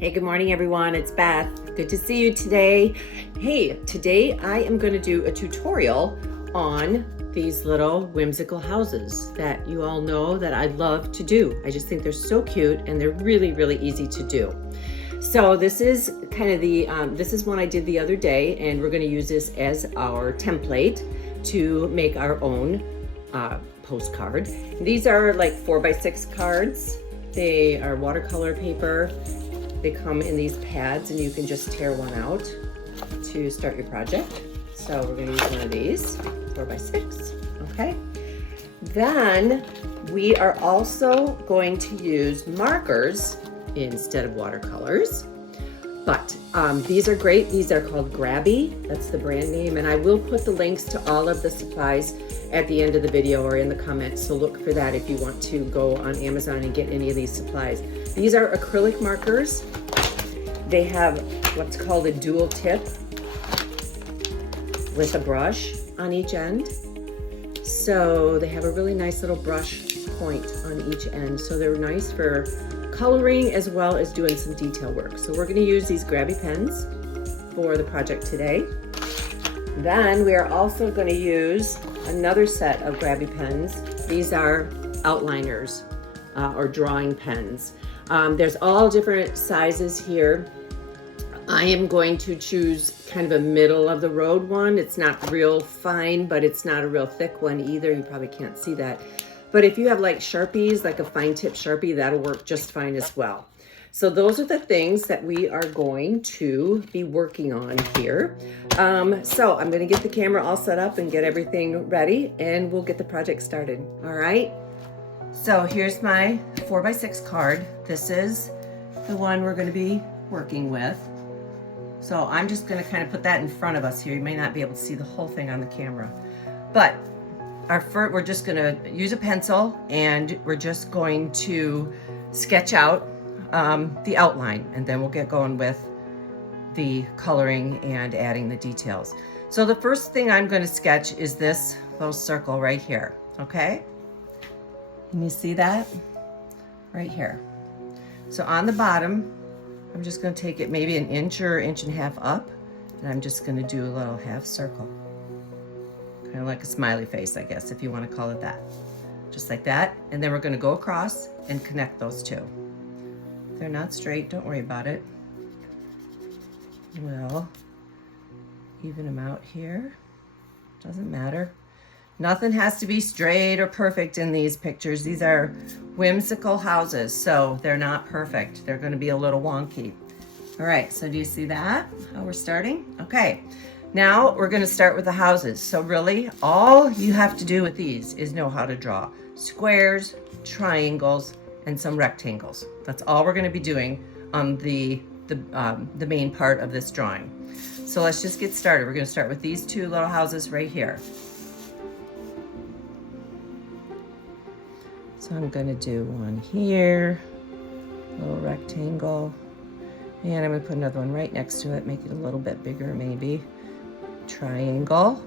Hey, good morning everyone, it's Beth. Good to see you today. Hey, today I am going to do a tutorial on these little whimsical houses that you all know that I love to do. I just think they're so cute and they're really, really easy to do. So this is kind of this is one I did the other day, and we're going to use this as our template to make our own postcard. These are like 4x6 cards. They are watercolor paper. They come in these pads and you can just tear one out to start your project. So we're gonna use one of these, 4x6, okay? Then we are also going to use markers instead of watercolors. But these are great. These are called Grabie. That's the brand name. And I will put the links to all of the supplies at the end of the video or in the comments. So look for that if you want to go on Amazon and get any of these supplies. These are acrylic markers. They have what's called a dual tip with a brush on each end. So they have a really nice little brush point on each end. So they're nice for coloring as well as doing some detail work. So we're going to use these Grabie pens for the project today. Then we are also going to use another set of Grabie pens. These are outliners or drawing pens. There's all different sizes here. I am going to choose kind of a middle of the road one. It's not real fine, but it's not a real thick one either. You probably can't see that. But if you have like Sharpies, like a fine tip Sharpie, that'll work just fine as well. So those are the things that we are going to be working on here. So I'm gonna get the camera all set up and get everything ready, and we'll get the project started, all right? So here's my 4x6 card. This is the one we're gonna be working with. So I'm just gonna kind of put that in front of us here. You may not be able to see the whole thing on the camera, but we're just gonna use a pencil and we're just going to sketch out the outline, and then we'll get going with the coloring and adding the details. So the first thing I'm going to sketch is this little circle right here, okay? Can you see that? Right here. So on the bottom, I'm just going to take it maybe an inch or inch and a half up, and I'm just going to do a little half circle. Kind of like a smiley face, I guess, if you want to call it that. Just like that. And then we're going to go across and connect those two. They're not straight, don't worry about it. We'll even them out here. Doesn't matter. Nothing has to be straight or perfect in these pictures. These are whimsical houses, so they're not perfect. They're going to be a little wonky. All right, so do you see that? How we're starting? Okay. Now we're going to start with the houses. So really, all you have to do with these is know how to draw squares, triangles, and some rectangles. That's all we're going to be doing on the main part of this drawing. So let's just get started. We're going to start with these two little houses right here. So I'm going to do one here, a little rectangle, and I'm going to put another one right next to it, make it a little bit bigger maybe. Triangle,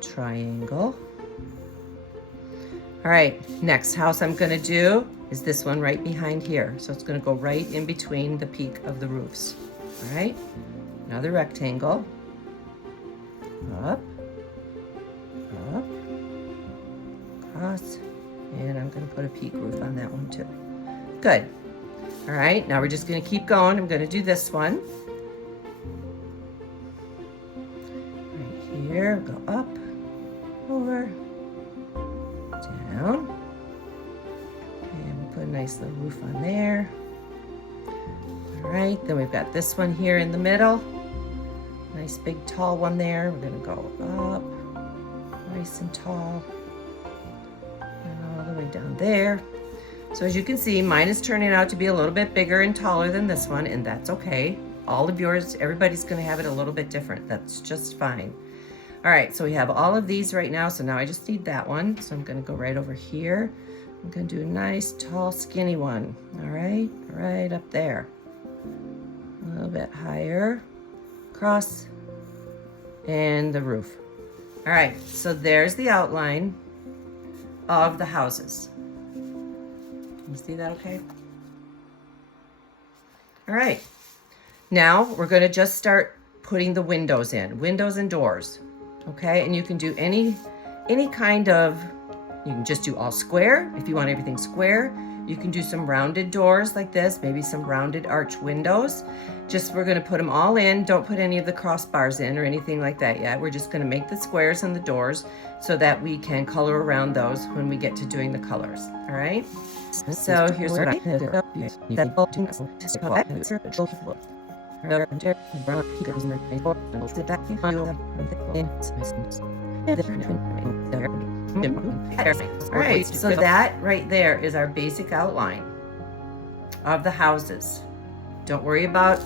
triangle. All right, next house I'm gonna do is this one right behind here. So it's gonna go right in between the peak of the roofs. All right, another rectangle. Up, up, across, and I'm gonna put a peak roof on that one too. Good. All right, now we're just gonna keep going. I'm gonna do this one. Right here, go up, over, down, and we'll put a nice little roof on there. All right, then we've got this one here in the middle. Nice big tall one there. We're gonna go up, nice and tall, and all the way down there. So as you can see, mine is turning out to be a little bit bigger and taller than this one, and that's okay. All of yours, everybody's gonna have it a little bit different. That's just fine. All right, so we have all of these right now, so now I just need that one. So I'm gonna go right over here. I'm gonna do a nice, tall, skinny one. All right up there. A little bit higher, across, and the roof. All right, so there's the outline of the houses. Can you see that okay? All right, now we're gonna just start putting the windows in, windows and doors, okay? And you can do any kind of, you can just do all square if you want everything square. You can do some rounded doors like this, maybe some rounded arch windows. We're gonna put them all in. Don't put any of the crossbars in or anything like that yet. We're just gonna make the squares and the doors so that we can color around those when we get to doing the colors, all right? So here's what I did. All right, so that right there is our basic outline of the houses. Don't worry about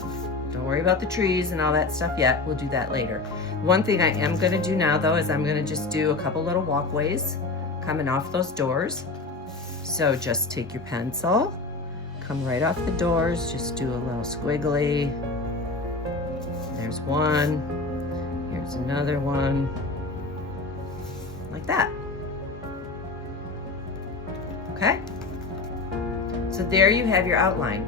the trees and all that stuff yet. We'll do that later. One thing I am going to do now though is I'm going to just do a couple little walkways coming off those doors. So just take your pencil, come right off the doors, just do a little squiggly. There's one, here's another one, like that. Okay? So there you have your outline.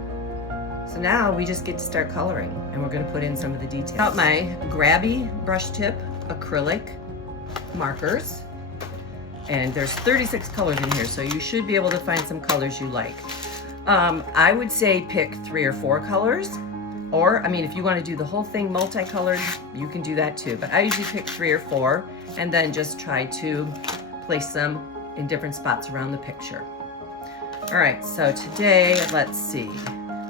So now we just get to start coloring, and we're going to put in some of the details. Got my Grabie brush tip acrylic markers, and there's 36 colors in here, so you should be able to find some colors you like. I would say pick 3 or 4 colors, or I mean, if you want to do the whole thing multicolored, you can do that too. But I usually pick 3 or 4, and then just try to place them in different spots around the picture. All right, so today, let's see.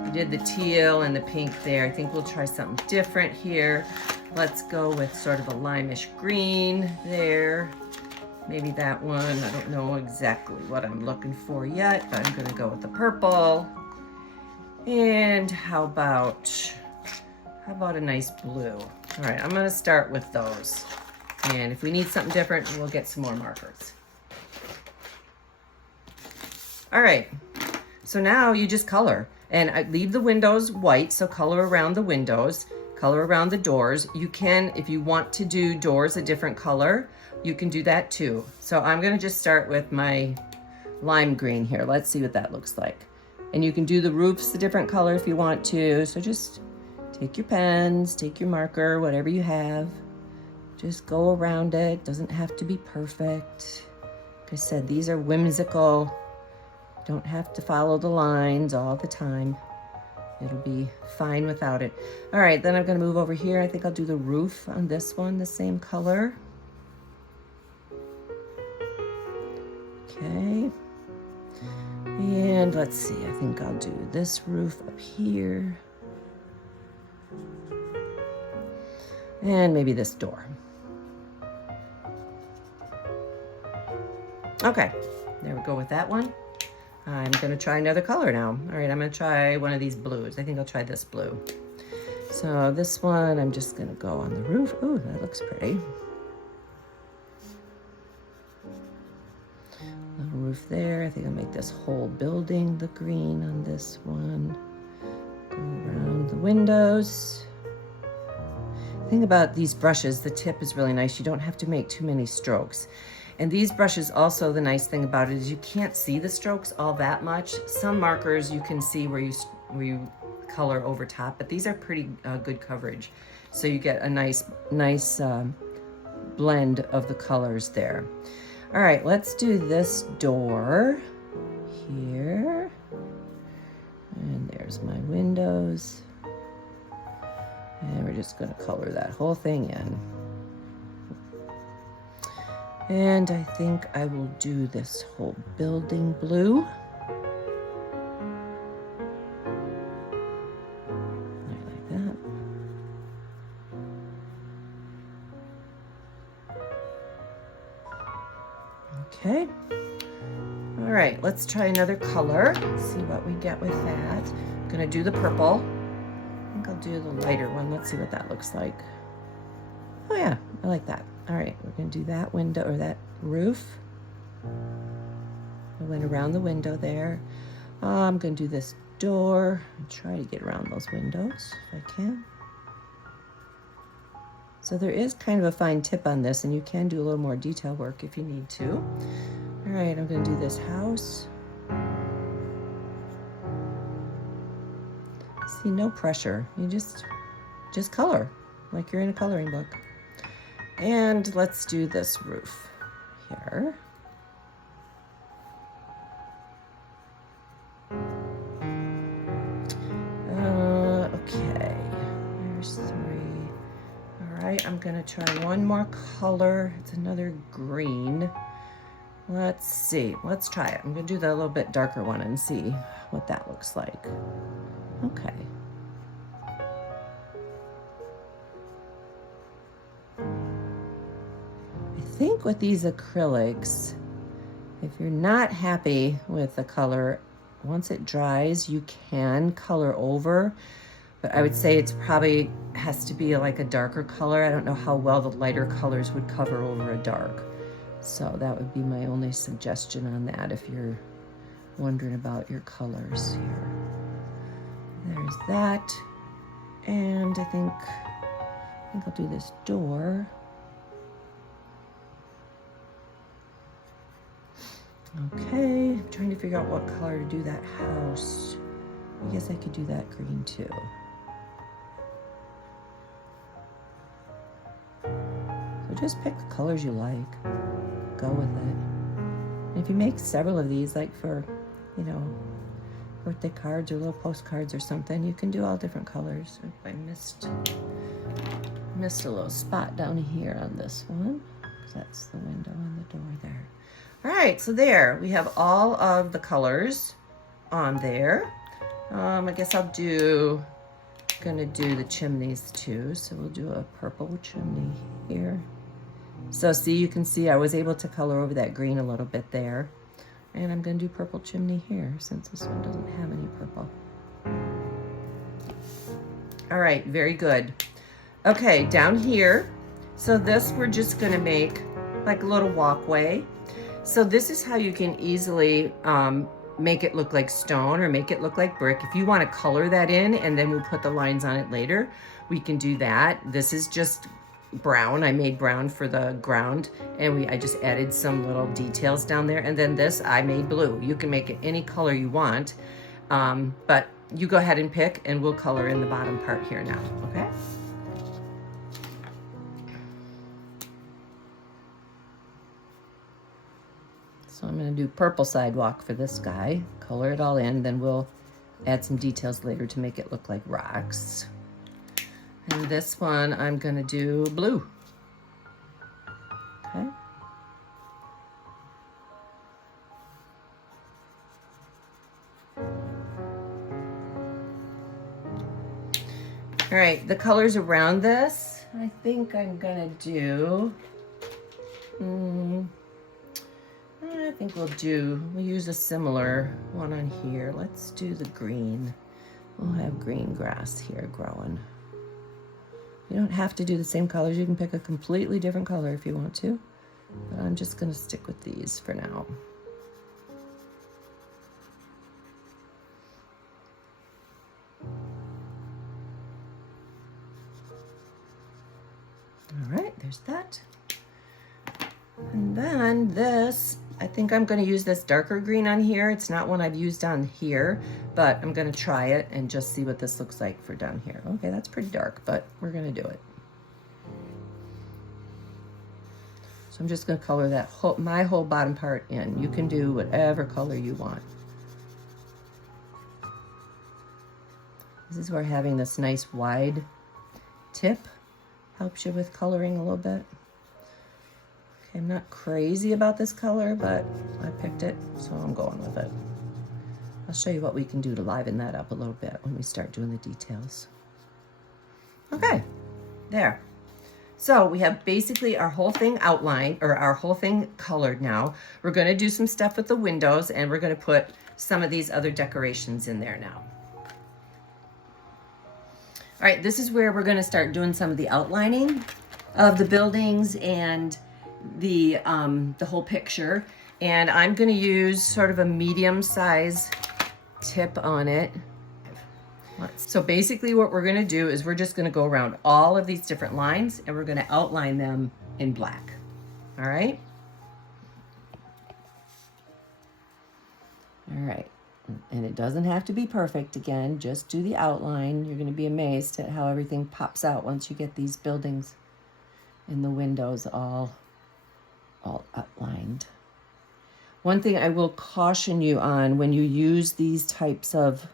We did the teal and the pink there. I think we'll try something different here. Let's go with sort of a limeish green there. Maybe that one. I don't know exactly what I'm looking for yet, but I'm gonna go with the purple. And how about a nice blue? All right, I'm gonna start with those. And if we need something different, we'll get some more markers. All right, so now you just color. And I leave the windows white, so color around the windows, color around the doors. You can, if you want to do doors a different color, you can do that too. So I'm gonna just start with my lime green here. Let's see what that looks like. And you can do the roofs a different color if you want to. So just take your pens, take your marker, whatever you have. Just go around it. Doesn't have to be perfect. Like I said, these are whimsical. Don't have to follow the lines all the time. It'll be fine without it. All right, then I'm gonna move over here. I think I'll do the roof on this one, the same color. Okay. And let's see, I think I'll do this roof up here. And maybe this door. Okay, there we go with that one. I'm gonna try another color now. All right, I'm gonna try one of these blues. I think I'll try this blue. So this one, I'm just gonna go on the roof. Ooh, that looks pretty. Little roof there. I think I'll make this whole building the green on this one. Go around the windows. The thing about these brushes, the tip is really nice. You don't have to make too many strokes. And these brushes also, the nice thing about it is you can't see the strokes all that much. Some markers you can see where you color over top, but these are pretty good coverage. So you get a nice blend of the colors there. All right, let's do this door here. And there's my windows. And we're just gonna color that whole thing in. And I think I will do this whole building blue. Like that. Okay. All right, let's try another color. See what we get with that. I'm gonna do the purple. I think I'll do the lighter one. Let's see what that looks like. Oh yeah, I like that. All right, we're gonna do that window or that roof. I went around the window there. I'm gonna do this door and try to get around those windows if I can. So there is kind of a fine tip on this, and you can do a little more detail work if you need to. All right, I'm gonna do this house. See, no pressure. You just color like you're in a coloring book. And let's do this roof here. Okay, there's 3. All right, I'm gonna try one more color. It's another green. Let's see, let's try it. I'm gonna do the little bit darker one and see what that looks like. Okay. I think with these acrylics, if you're not happy with the color, once it dries, you can color over, but I would say it's probably has to be like a darker color. I don't know how well the lighter colors would cover over a dark. So that would be my only suggestion on that if you're wondering about your colors here. There's that. And I think I'll do this door. Okay, I'm trying to figure out what color to do that house. I guess I could do that green too. So just pick the colors you like. Go with it. And if you make several of these, like for, you know, birthday cards or little postcards or something, you can do all different colors. I missed a little spot down here on this one, because that's the window and the door there. All right, so there, we have all of the colors on there. I guess gonna do the chimneys too. So we'll do a purple chimney here. So see, you can see I was able to color over that green a little bit there. And I'm gonna do purple chimney here since this one doesn't have any purple. All right, very good. Okay, down here, so this we're just gonna make like a little walkway. So this is how you can easily make it look like stone or make it look like brick. If you want to color that in and then we'll put the lines on it later, we can do that. This is just brown. I made brown for the ground and I just added some little details down there. And then this I made blue. You can make it any color you want, but you go ahead and pick and we'll color in the bottom part here now, okay? So I'm going to do purple sidewalk for this guy, color it all in, then we'll add some details later to make it look like rocks. And this one I'm going to do blue. Okay. All right, the colors around this, I think I'm going to do... I think we'll use a similar one on here. Let's do the green. We'll have green grass here growing. You don't have to do the same colors. You can pick a completely different color if you want to, but I'm just gonna stick with these for now. All right, there's that. And then this, I think I'm going to use this darker green on here. It's not one I've used on here, but I'm going to try it and just see what this looks like for down here. Okay, that's pretty dark, but we're going to do it. So I'm just going to color that my whole bottom part in. You can do whatever color you want. This is where having this nice wide tip helps you with coloring a little bit. Okay, I'm not crazy about this color, but I picked it, so I'm going with it. I'll show you what we can do to liven that up a little bit when we start doing the details. Okay, there. So we have basically our whole thing outlined, or our whole thing colored now. We're gonna do some stuff with the windows, and we're gonna put some of these other decorations in there now. All right, this is where we're gonna start doing some of the outlining of the buildings and the whole picture. And I'm gonna use sort of a medium size tip on it. So basically what we're gonna do is we're just gonna go around all of these different lines and we're gonna outline them in black. All right? All right, And it doesn't have to be perfect. Again, just do the outline. You're going to be amazed at how everything pops out once you get these buildings and the windows all outlined. One thing I will caution you on when you use these types of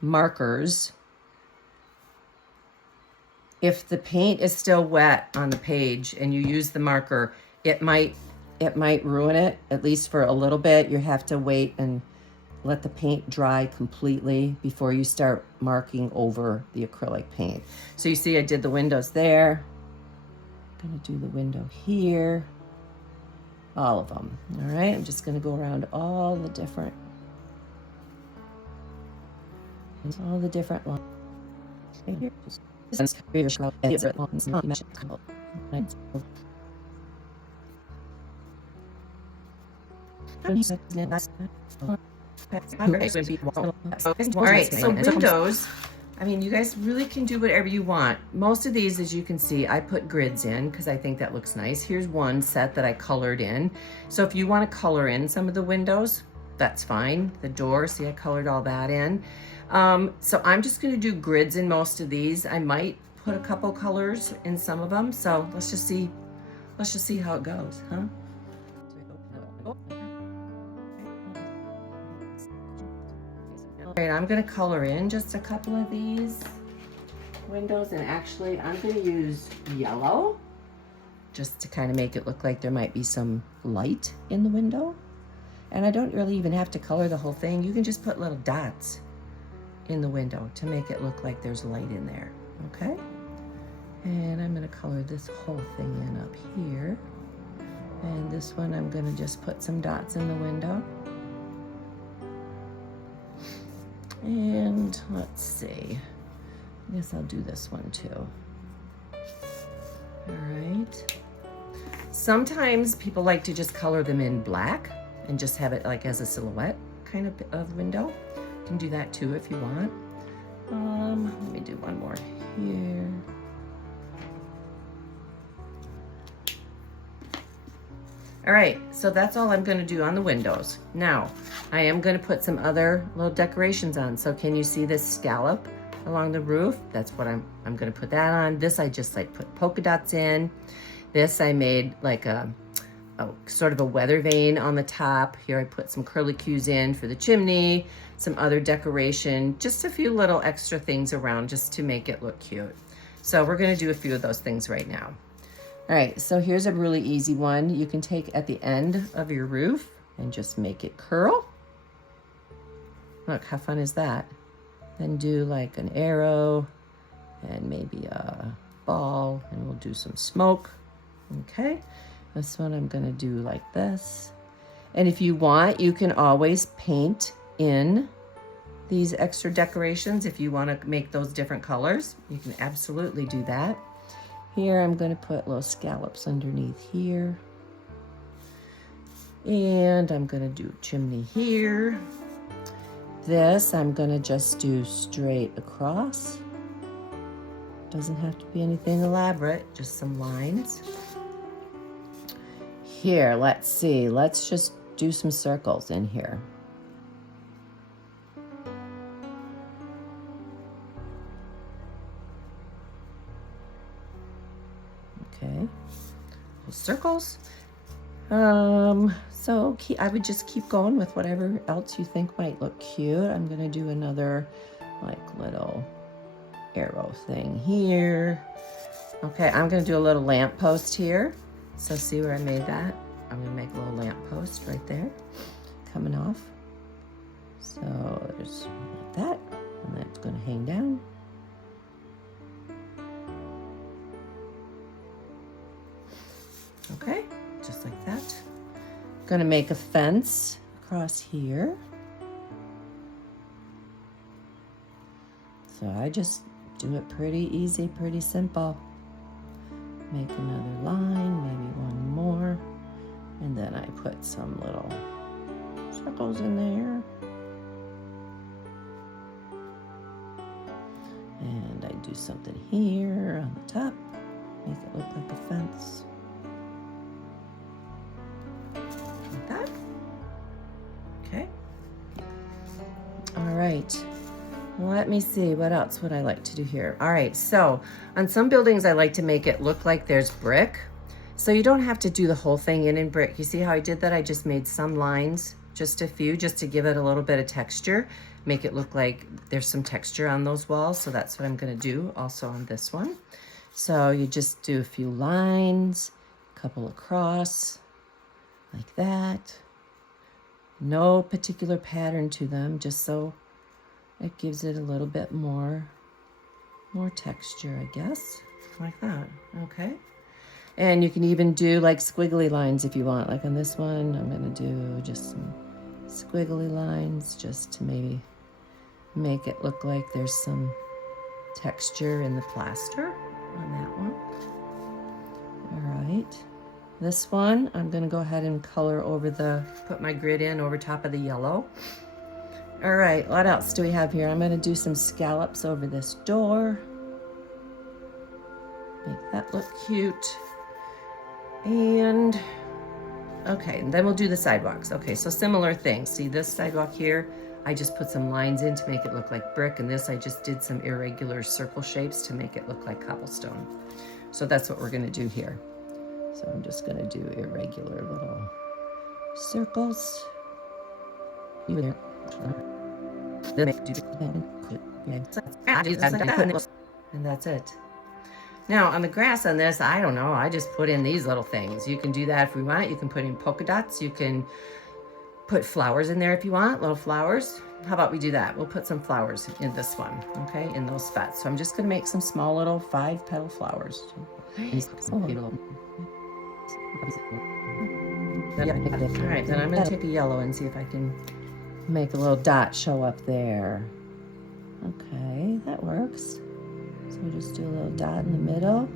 markers, if the paint is still wet on the page and you use the marker, it might ruin it, at least for a little bit. You have to wait and let the paint dry completely before you start marking over the acrylic paint. So you see I did the windows there. I'm gonna do the window here. All of them, all right? I'm just gonna go around all the different lines. All right, so windows, I mean, you guys really can do whatever you want. Most of these, as you can see, I put grids in because I think that looks nice. Here's one set that I colored in. So if you want to color in some of the windows, that's fine. The door, see, I colored all that in. So I'm just going to do grids in most of these. I might put a couple colors in some of them. So let's just see how it goes, huh? All right, I'm going to color in just a couple of these windows, and actually I'm going to use yellow just to kind of make it look like there might be some light in the window. And I don't really even have to color the whole thing. You can just put little dots in the window to make it look like there's light in there, okay? And I'm going to color this whole thing in up here. And this one I'm going to just put some dots in the window. And let's see, I guess I'll do this one too. All right. Sometimes people like to just color them in black and just have it like as a silhouette kind of window. You can do that too if you want. Let me do one more here. All right, so that's all I'm gonna do on the windows. Now, I am gonna put some other little decorations on. So can you see this scallop along the roof? That's what I'm gonna put that on. This I just like put polka dots in. This I made like a sort of a weather vane on the top. Here I put some curlicues in for the chimney, some other decoration, just a few little extra things around just to make it look cute. So we're gonna do a few of those things right now. All right, so here's a really easy one. You can take at the end of your roof and just make it curl. Look, how fun is that? Then do like an arrow and maybe a ball, and we'll do some smoke, okay? This one I'm gonna do like this. And if you want, you can always paint in these extra decorations. If you wanna make those different colors, you can absolutely do that. Here I'm going to put little scallops underneath here. And I'm going to do chimney here. This I'm going to just do straight across. Doesn't have to be anything elaborate, just some lines. Here, let's see. Let's just do some circles in here. Okay, circles. So I would just keep going with whatever else you think might look cute. I'm gonna do another like little arrow thing here. Okay, I'm gonna do a little lamp post here. So see where I made that? I'm gonna make a little lamp post right there, coming off. So there's like that, and that's gonna hang down. Okay, just like that. Gonna make a fence across here. So I just do it pretty easy, pretty simple. Make another line, maybe one more. And then I put some little circles in there. And I do something here on the top. Make it look like a fence. Like that. Okay. let me see, what else would I like to do here? All right, so on some buildings, I like to make it look like there's brick. So you don't have to do the whole thing in brick. You see how I did that? I just made some lines, just a few, just to give it a little bit of texture, make it look like there's some texture on those walls. So that's what I'm gonna do also on this one. So you just do a few lines, a couple across, like that. No particular pattern to them, just so it gives it a little bit more texture, I guess, like that, okay? And you can even do like squiggly lines if you want. Like on this one, I'm gonna do just some squiggly lines just to maybe make it look like there's some texture in the plaster on that one. All right, this one, I'm gonna go ahead and color over put my grid in over top of the yellow. All right, what else do we have here? I'm gonna do some scallops over this door. Make that look cute. And, okay, and then we'll do the sidewalks. Okay, so similar things. See this sidewalk here? I just put some lines in to make it look like brick, and this I just did some irregular circle shapes to make it look like cobblestone. So that's what we're gonna do here. So I'm just gonna do irregular little circles. And that's it. Now on the grass on this, I don't know, I just put in these little things. You can do that if you want. You can put in polka dots. You can put flowers in there if you want, little flowers. How about we do that? We'll put some flowers in this one, okay, in those spots. So I'm just gonna make some small little 5-petal flowers. All right, then I'm gonna take a yellow and see if I can make a little dot show up there. Okay, that works. So we just do a little dot in the middle.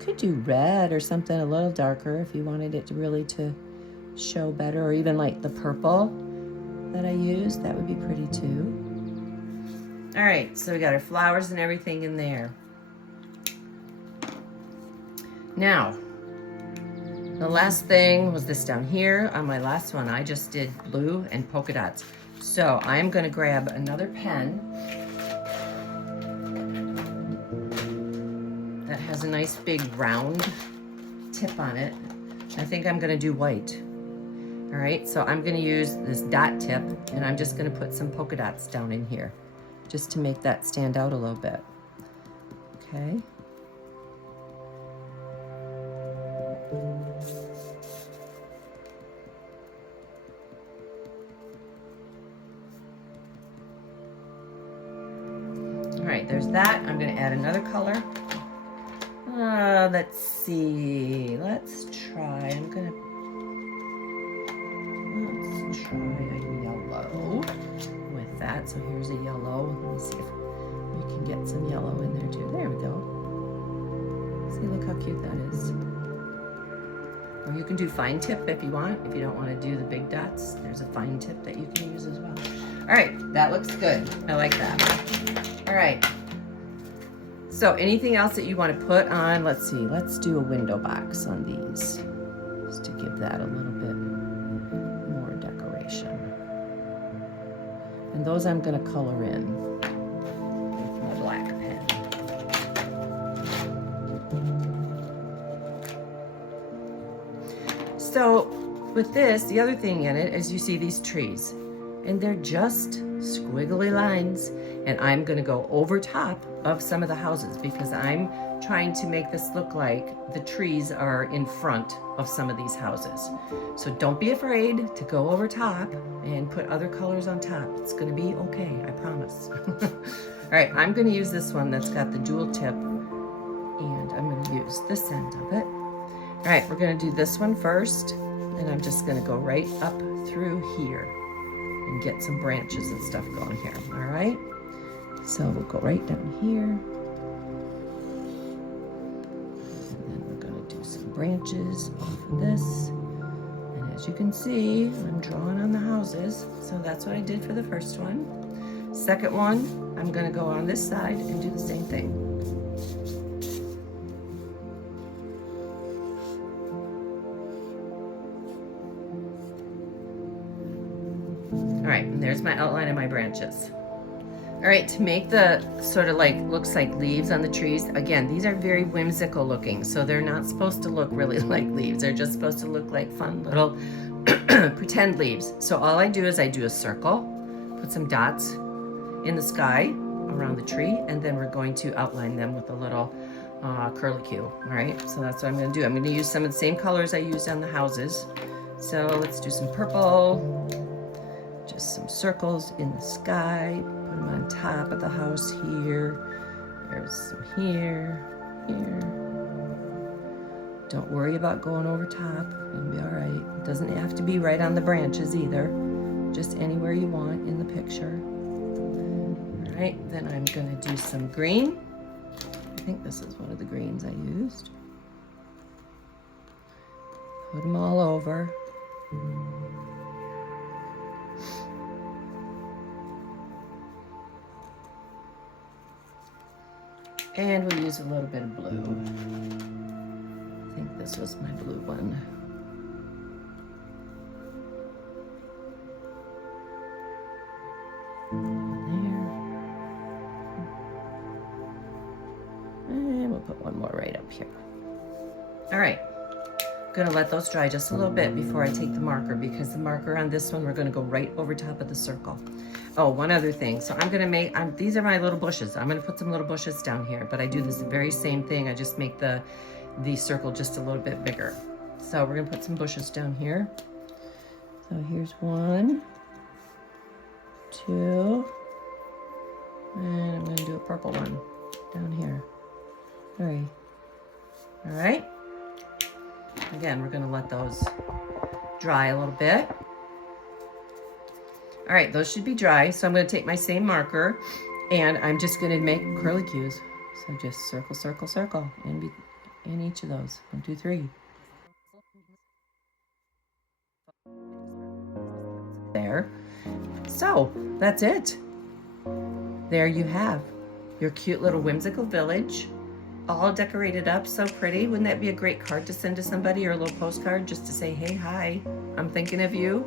Could do red or something a little darker if you wanted it to really to show better, or even like the purple that I used, that would be pretty too. All right, so we got our flowers and everything in there. Now, the last thing was this down here. On my last one, I just did blue and polka dots. So I'm gonna grab another pen that has a nice big round tip on it. I think I'm gonna do white. All right, so I'm gonna use this dot tip, and I'm just gonna put some polka dots down in here just to make that stand out a little bit, okay? All right, there's that. I'm gonna add another color. Let's see, let's try a yellow with that. So here's a yellow. Let me see if we can get some yellow in there too. There we go. See, look how cute that is. Or you can do fine tip if you want. If you don't want to do the big dots, there's a fine tip that you can use as well. All right, that looks good. I like that. All right. So anything else that you want to put on? Let's see, let's do a window box on these, just to give that a little bit more decoration. And those I'm going to color in with my black pen. So with this, the other thing in it is you see these trees, and they're just squiggly lines, and I'm gonna go over top of some of the houses because I'm trying to make this look like the trees are in front of some of these houses. So don't be afraid to go over top and put other colors on top. It's gonna be okay, I promise. All right, I'm gonna use this one that's got the dual tip, and I'm gonna use this end of it. All right, we're gonna do this one first, and I'm just gonna go right up through here and get some branches and stuff going here, all right? So we'll go right down here. And then we're gonna do some branches off of this. And as you can see, I'm drawing on the houses. So that's what I did for the first one. Second one, I'm gonna go on this side and do the same thing. All right, and there's my outline of my branches. All right, to make the sort of like, looks like leaves on the trees, again, these are very whimsical looking, so they're not supposed to look really like leaves. They're just supposed to look like fun little pretend leaves. So all I do is I do a circle, put some dots in the sky around the tree, and then we're going to outline them with a little curlicue. All right, so that's what I'm gonna do. I'm gonna use some of the same colors I used on the houses. So let's do some purple, just some circles in the sky, put them on top of the house here. There's some here. Don't worry about going over top, you'll be all right. It doesn't have to be right on the branches either, just anywhere you want in the picture. All right, then I'm gonna do some green. I think this is one of the greens I used. Put them all over. And we'll use a little bit of blue. I think this was my blue one. There. And we'll put one more right up here. All right. Gonna let those dry just a little bit before I take the marker, because the marker on this one, we're gonna go right over top of the circle. Oh, one other thing. So I'm gonna make, these are my little bushes. I'm gonna put some little bushes down here, but I do this very same thing. I just make the circle just a little bit bigger. So we're gonna put some bushes down here. So here's 1, 2, and I'm gonna do a purple one down here. 3. All right. Again, we're gonna let those dry a little bit. All right, those should be dry. So I'm gonna take my same marker and I'm just gonna make curlicues. So just circle, circle, circle in each of those. 1, 2, 3. There. So that's it. There you have your cute little whimsical village, all decorated up, so pretty. Wouldn't that be a great card to send to somebody, or a little postcard just to say, hey, hi, I'm thinking of you?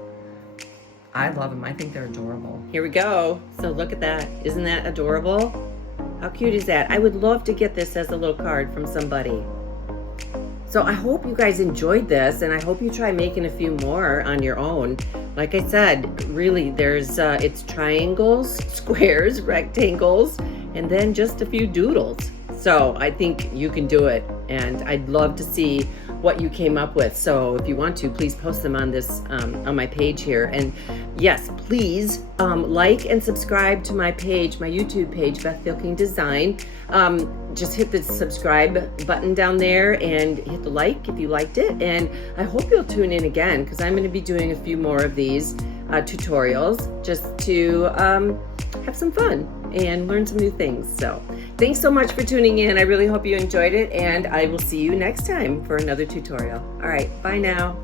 I love them. I think they're adorable. Here we go. So look at that. Isn't that adorable? How cute is that? I would love to get this as a little card from somebody. So I hope you guys enjoyed this, and I hope you try making a few more on your own. Like I said, really, there's it's triangles, squares, rectangles, and then just a few doodles. So I think you can do it, and I'd love to see what you came up with. So if you want to, please post them on this on my page here. And yes, please like and subscribe to my page, my YouTube page, Beth Filking Design. Just hit the subscribe button down there and hit the like if you liked it. And I hope you'll tune in again, because I'm going to be doing a few more of these tutorials just to have some fun and learn some new things. So thanks so much for tuning in. I really hope you enjoyed it, and I will see you next time for another tutorial. All right, bye now.